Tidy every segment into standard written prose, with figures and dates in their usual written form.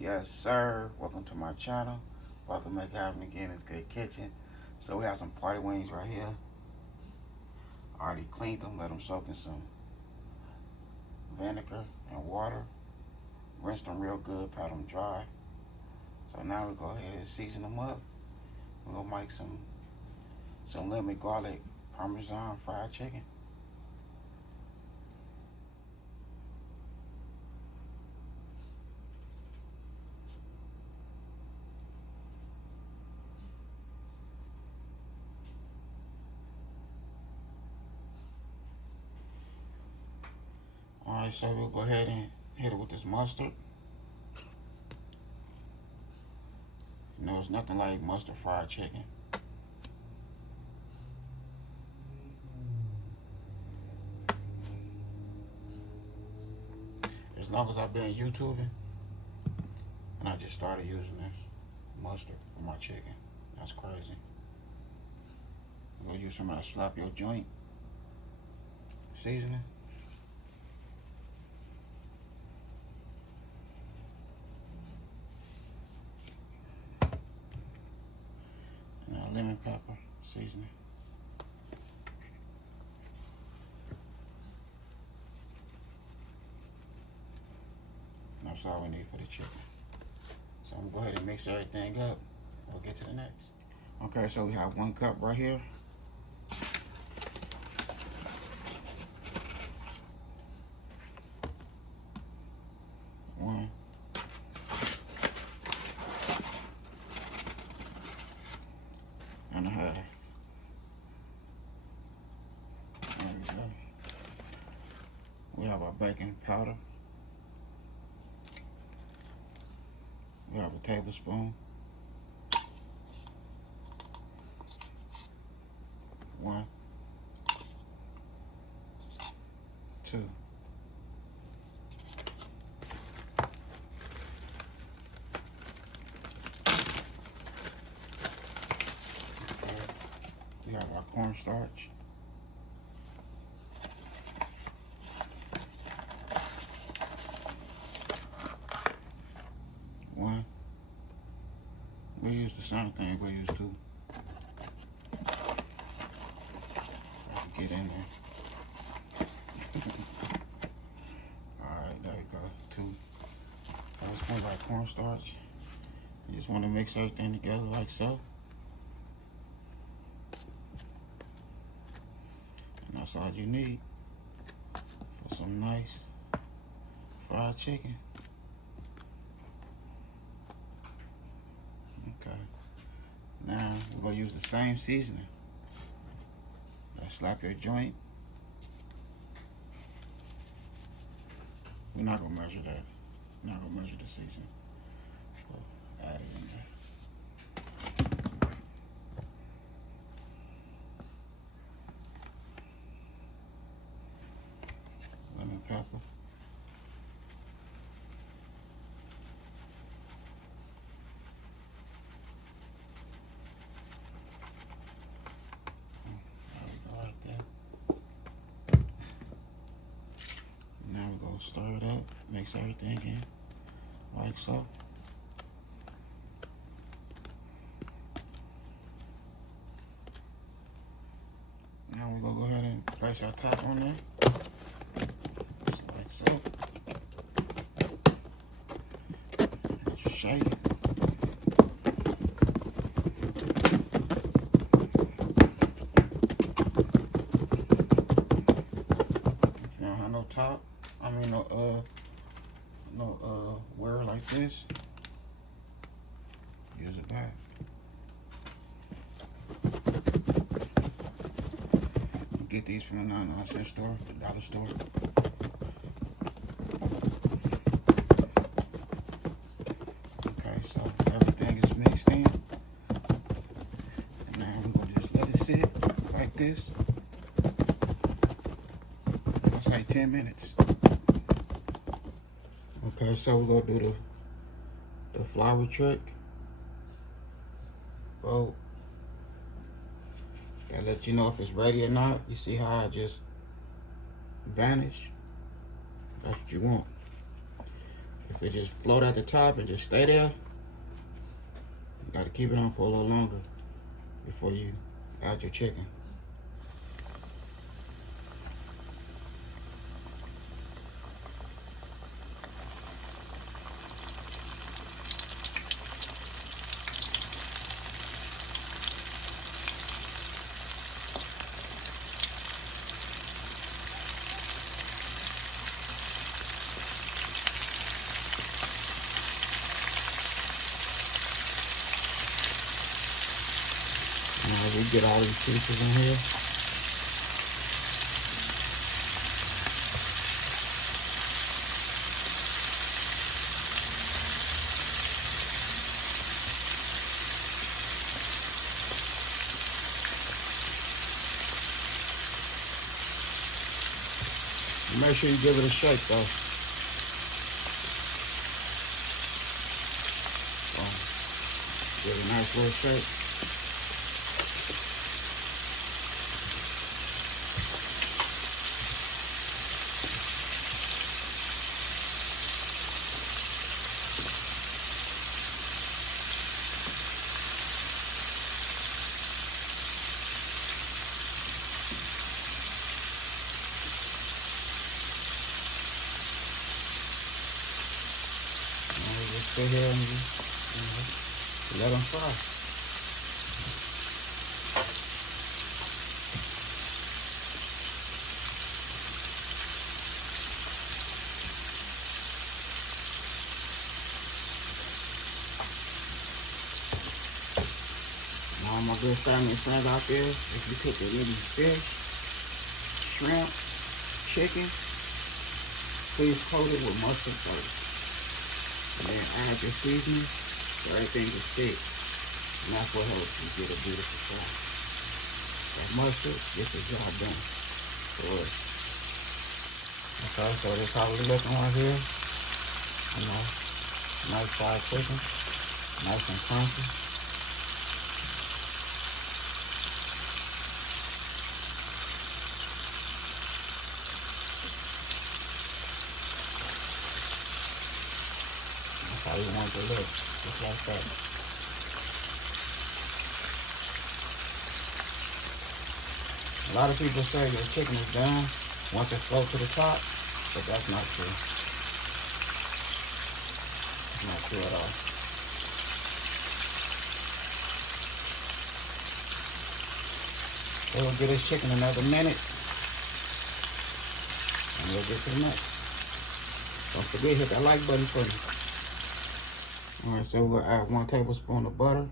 Yes, sir. Welcome to my channel. About to make it happen again. It's Good Kitchen. So we have some party wings right here. I already cleaned them. Let them soak in some vinegar and water. Rinse them real good. Pat them dry. So now we go ahead and season them up. We're gonna make some lemon garlic Parmesan fried chicken. Alright, so we'll go ahead and hit it with this mustard. You know, it's nothing like mustard fried chicken. As long as I've been YouTubing, and I just started using this mustard for my chicken. That's crazy. I'm gonna use some of that slap your joint seasoning. And a lemon pepper seasoning. That's all we need for the chicken. So I'm gonna go ahead and mix everything up. We'll get to the next. Okay, so we have 1 cup right here. One. And a half. There we go. We have our baking powder. We have a tablespoon. 1, 2. Okay. We have our cornstarch. 1. We use the same thing we use 2. Get in there. Alright, there we go. 2. That's one like cornstarch. You just want to mix everything together like so. And that's all you need for some nice fried chicken. Okay. Now we're going to use the same seasoning. Slap your joint. We're not gonna measure that. We're not gonna measure the seasoning. So add it in there. Lemon pepper. Stir it up, mix everything in, like so. Now we're gonna go ahead and place our top on there, just like so. Just shake it. If you don't have no top, no wire like this, use a back. Get these from the 99-cent store, the dollar store. Okay, so everything is mixed in. And now we're gonna just let it sit like this. That's like 10 minutes. Okay, so we're gonna do the flour trick. Well, that lets you know if it's ready or not. You see how I just vanish? That's what you want. If it just float at the top and just stay there, you gotta keep it on for a little longer before you add your chicken. Now we get all these pieces in here. Make sure you give it a shake though. Give it a nice little shake. Just sit here and just, let them fry. Now all my good family and friends out there, if you cook it any fish, shrimp, chicken, please coat it with mustard first. And then add your seasoning so everything will stick. And that's what helps you get a beautiful fry. That mustard gets the job done. Okay, so this is how we're looking right here. You know, nice fried chicken, nice and crunchy. How you want it to look, just like that. A lot of people say your chicken is done once it floats to the top, but that's not true. It's not true at all. So we'll give this chicken another minute, and we'll get to the next. Don't forget, hit that like button for me. Alright, so we'll add 1 tablespoon of butter.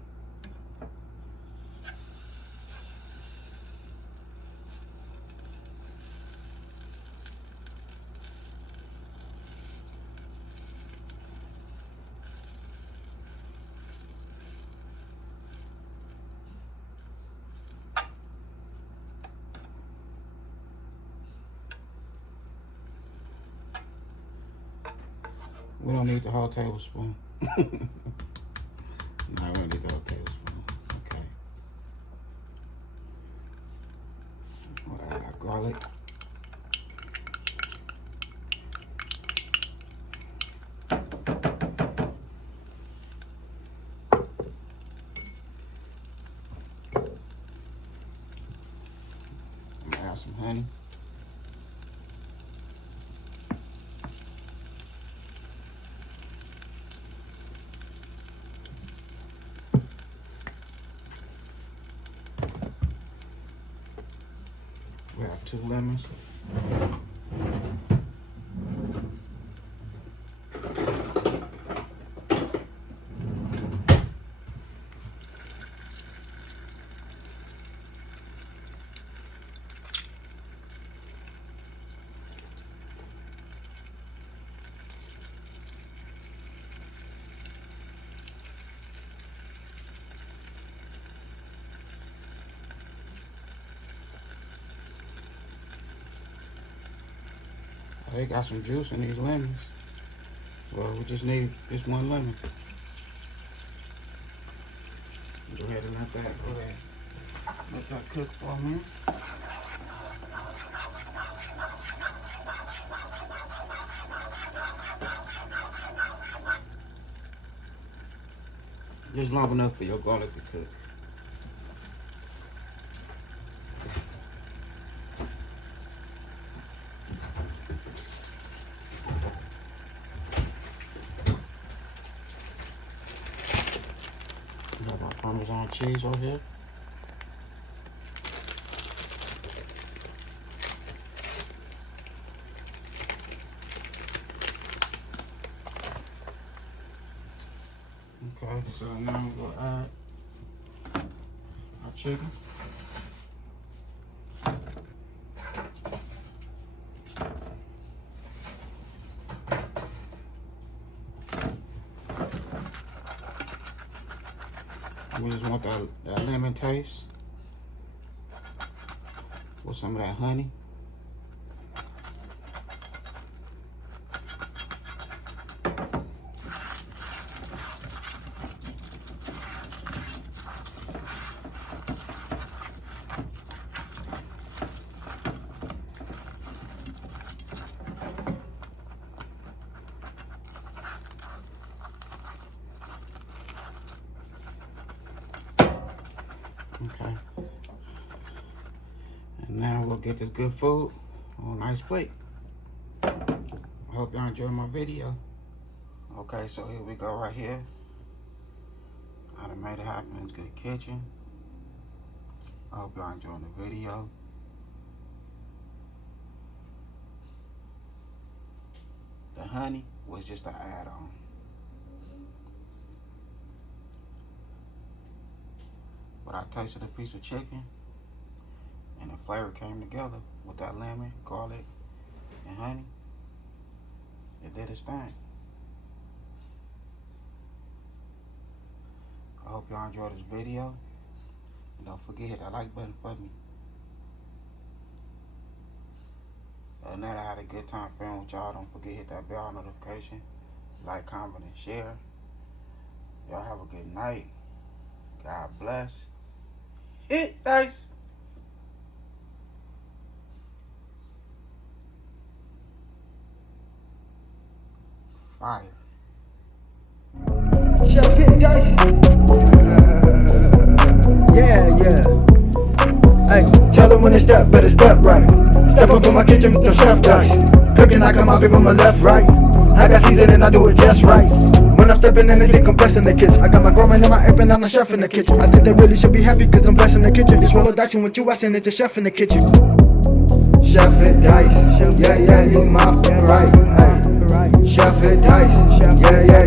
We don't need the whole tablespoon. No, we don't need the whole tablespoon. Okay. We'll add our garlic. Add some honey. We have 2 lemons. They got some juice in these lemons. Well, we just need just 1 lemon. Go ahead and let that cook for a minute. Just long enough for your garlic to cook. We got our Parmesan cheese over here. Okay, so now we're gonna add our chicken. We just want that lemon taste with some of that honey. Okay. And now we'll get this good food on a nice plate. I hope y'all enjoy my video. Okay, so here we go right here. I done made it happen in this good kitchen. I hope y'all enjoying the video. The honey was just an add-on. But I tasted a piece of chicken and the flavor came together with that lemon, garlic, and honey. It did its thing. I hope y'all enjoyed this video. And don't forget to hit that like button for me. Other than that, I had a good time filming with y'all. Don't forget to hit that bell notification. Like, comment, and share. Y'all have a good night. God bless. Hit dice. Fire. Chef hit dice. Yeah. Hey, tell them when they step, better step right. Step up in my kitchen with the chef dice. Cooking, I come out from my left, right. I got season and I do it just right. When I'm stepping in, they think I'm blessing the kids. I got my growing and my apron, I'm a chef in the kitchen. I think they really should be happy cause I'm blessing the kitchen. Just roll a dice and with you, I send it to chef in the kitchen. Chef hit dice. Yeah, you my right. Hey. Chef hit dice. Yeah,